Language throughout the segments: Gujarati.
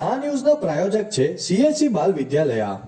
આ ન્યૂઝના પ્રાયોજક છે CSC બાલ વિદ્યાલયા.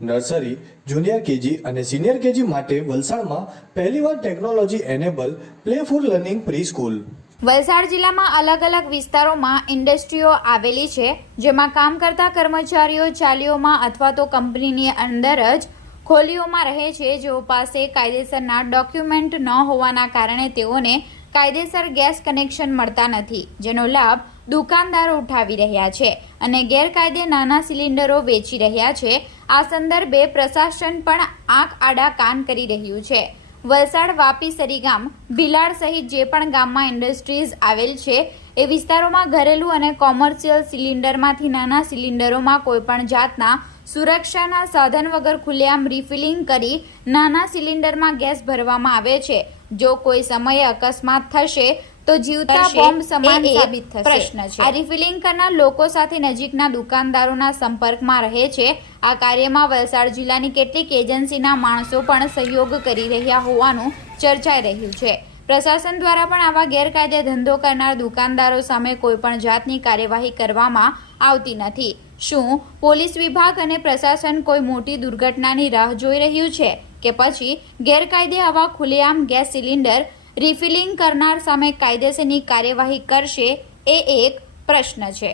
નર્સરી, જુનિયર કેજી અને સિનિયર કેજી માટે વલસાડમાં પહેલીવાર technology enable playful learning pre school. Valsad જિલ્લામાં અલગ અલગ વિસ્તારોમાં ઇન્ડસ્ટ્રીઓ આવેલી છે, જેમાં કામ કરતા કર્મચારીઓ ચાલીઓમાં અથવા તો કંપનીની અંદર જ ખોલીઓમાં રહે છે, જેઓ પાસે કાયદેસરના ડોક્યુમેન્ટ ન હોવાના કારણે તેઓને કાયદેસર ગેસ કનેક્શન મળતા નથી, જેનો લાભ દુકાનદારો ઉઠાવી રહ્યા છે અને ગેરકાયદે નાના સિલિન્ડરો વેચી રહ્યા છે. આ સંદર્ભે પ્રશાસન પણ આંખ આડા કાન કરી રહ્યું છે. વલસાડ, વાપી, સરીગામ, ભીલાડ સહિત જે પણ ગામમાં ઇન્ડસ્ટ્રીઝ આવેલ છે એ વિસ્તારોમાં ઘરેલું અને કોમર્શિયલ સિલિન્ડરમાંથી નાના સિલિન્ડરોમાં કોઈપણ જાતના સુરક્ષાના સાધન વગર ખુલ્લેઆમ રિફિલિંગ કરી નાના સિલિન્ડરમાં ગેસ ભરવામાં આવે છે. જો કોઈ સમયે અકસ્માત થશે તો જીવતા બોમ્બ સમાન સાબિત થશે. પ્રશ્ન છે, આ રિફિલિંગ કરનાર લોકો સાથે નજીકના દુકાનદારોના સંપર્કમાં રહે છે. આ કાર્યમાં વલસાડ જિલ્લાની કેટલીક એજન્સીના માણસો પણ સહયોગ કરી રહ્યા હોવાનું ચર્ચાઈ રહ્યું છે. પ્રશાસન દ્વારા પણ આવા ગેરકાયદે ધંધો કરનાર દુકાનદારો સામે કોઈપણ જાતની કાર્યવાહી કરવામાં આવતી નથી. શું પોલીસ વિભાગ અને પ્રશાસન કોઈ મોટી દુર્ઘટનાની રાહ જોઈ રહ્યું છે કે પછી ગેરકાયદે આવા ખુલ્લેઆમ ગેસ સિલિન્ડર રિફિલિંગ કરનાર સામે કાયદેસરની કાર્યવાહી કરશે? એ એક પ્રશ્ન છે.